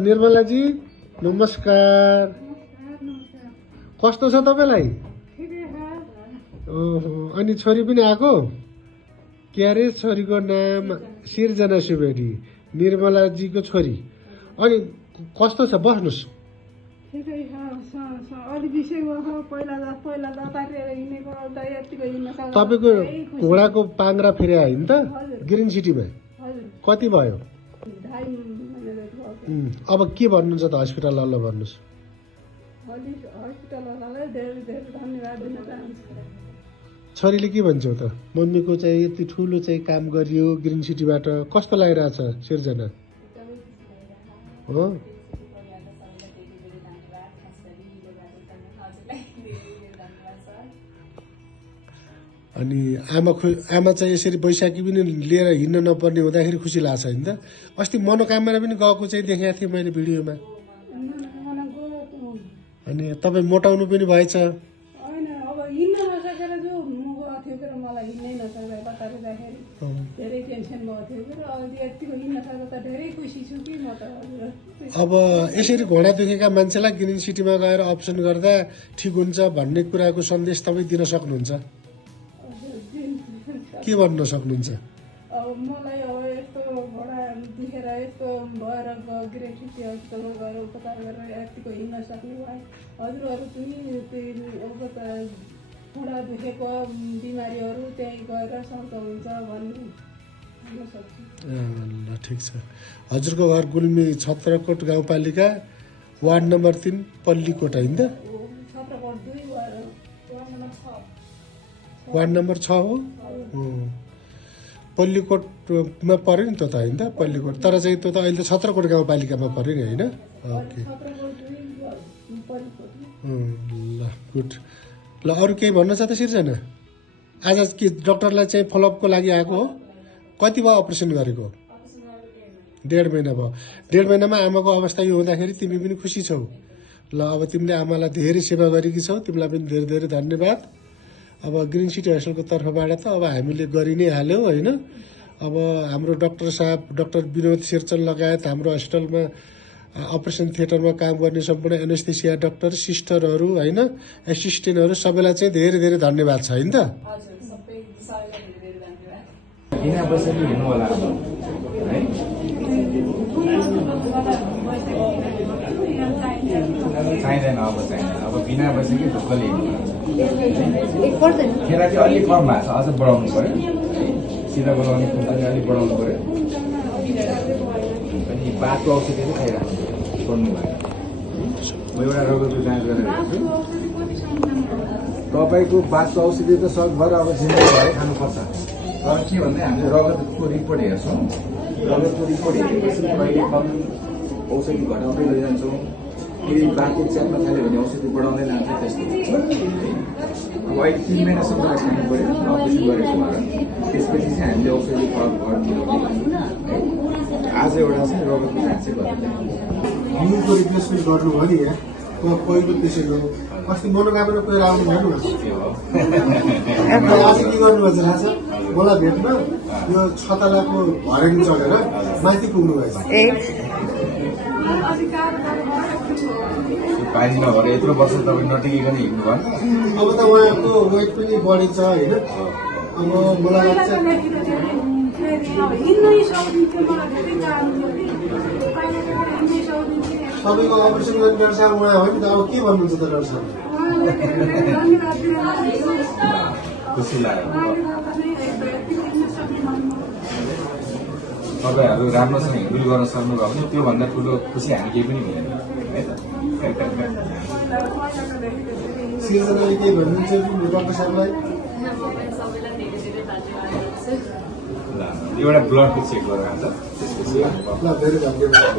निर्मलाजी नमस्कार। कस्तो छ तपाईलाई? ओहो, अनि छोरी पनि आएको? के अरे छोरीको नाम सिर्जना सुवेदी, निर्मलाजीको छोरी। अनि कस्तो छ? बस्नुहोस्। तपाईँको घोडाको पाङ्रा फेरि आयो नि त ग्रिन सिटीमा? कति भयो? अब के भन्नुहुन्छ त हस्पिटलवाला? भन्नुहोस्। छोरीले के भन्छौ त? मम्मीको चाहिँ यति ठुलो चाहिँ काम गरियो ग्रिन सिटीबाट, कस्तो लागिरहेछ सिर्जना? हो, अनि आमा चाहिँ यसरी बैशाखी पनि लिएर हिँड्न नपर्ने हुँदाखेरि खुसी लाग्छ नि त। अस्ति मनोकामना पनि गएको चाहिँ देखेको थिएँ मैले भिडियोमा। अनि तपाईँ मोटाउनु पनि भएछ। अब यसरी घोडा दुखेका मान्छेलाई ग्रिन सिटीमा गएर अप्सन गर्दा ठिक हुन्छ भन्ने कुराको सन्देश तपाईँ दिन सक्नुहुन्छ? के भन्न सक्नुहुन्छ? मलाई अब यस्तो घोडा दुखेर यस्तो भएर ग्रिन सिटी हस्पिटलमा गएर उपचार गरेर यतिको हिँड्न सक्ने भए हजुरहरू पनि घोडा दुखेको बिमारीहरू त्यहीँ गएर सन्चो हुन्छ भन्ने भन्न सक्छु। ल ठिक छ। हजुरको घर गुल्मी छत्रकोट गाउँपालिका वार्ड नम्बर 3 पल्लीकोट होइन त? छत्रकोट 2 वार्ड नम्बर 6 हो। पल्लीकोटमा पर्यो नि त होइन त? पल्लीकोट तर चाहिँ त्यो त अहिले त छत्रकोट गाउँपालिकामा पर्यो नि होइन? ओके, ल गुड। ल अरू केही भन्नु छ त सिर्जना? आज के डक्टरलाई चाहिँ फलोअपको लागि आएको हो? कति भयो अपरेसन गरेको? 1.5 महिना भयो। 1.5 महिनामा आमाको अवस्था यो हुँदाखेरि तिमी पनि खुसी छौ। ल अब तिमीले आमालाई धेरै सेवा गरेकी छौ, तिमीलाई पनि धेरै धेरै धन्यवाद। अब ग्रिन सिटी हस्पिटलको तर्फबाट त अब हामीले गरि नै हाल्यौ होइन? अब हाम्रो डाक्टर साहब, डाक्टर विनोद शेरचन लगायत हाम्रो हस्पिटलमा अपरेसन थिएटरमा काम गर्ने सम्पूर्ण एनेस्थेसिया डाक्टर, सिस्टरहरू होइन, एसिस्टेन्टहरू सबैलाई चाहिँ धेरै धेरै धन्यवाद छ होइन त? चाहिँदैन अब चाहिँदैन। अब बिना बसेकै ढुक्कले खेला चाहिँ अलिक कम भएको छ, अझ बढाउनु पर्यो। सिधा बोलाउने खुम्चा चाहिँ अलिक बढाउनु पर्यो। अनि बातको औषधि चाहिँ खाइराख्नु छोड्नु भयो। म एउटा रगतको जाँच गरेर हेर्छु। तपाईँको बातको औषधि त सकभर अब जिन्दगी भएर खानुपर्छ। तर के भन्दा हामीले रगतको रिपोर्ट हेर्छौँ। रगतको रिपोर्ट हेरेपछि कहिले कम औषधि घटाउँदै लैजान्छौँ। फेरि बाँकी च्याप्न थाल्यो भने औषधि बढाउँदै लान्छ। त्यस्तो अब अहिले 3 महिनासम्म खानु पऱ्यो अपरेसन गरेको भएर। त्यसपछि चाहिँ हामीले औषधि घट्दिनु। आज एउटा चाहिँ रगतको जाँच चाहिँ गर्छ। युको रिप्लेसमेन्ट गर्नुभयो नि यहाँ पहिलो पेसेन्ट हो। अस्ति मनोकामना गएर आउनु भएन? आज के गर्नुभएछ थाहा छ? मलाई भेट्न यो छतलाको भर्याङ चढेर माथि पुग्नु भएछ। पानीमा भएर यत्रो वर्ष तपाईँ नटिकिकन हिँड्नु भयो। अब त उहाँको वेट पनि बढेछ होइन? अब मलाई लाग्छ सबैको अपरेसन गर्ने डाक्टर साहब उहाँ हो नि त। अब के भन्नुहुन्छ त डाक्टर साहब? खुसी लाग्यो। तपाईँहरू राम्रोसँग हिँडुल गर्न सक्नुभयो भने त्योभन्दा ठुलो खुसी हामी केही पनि हुँदैन है त? सिर्जनाले केही भन्नुहुन्छ कि डाक्टर साहबलाई? एउटा ब्लडको चेक गरेर त्यसपछि ल धेरै धन्यवाद।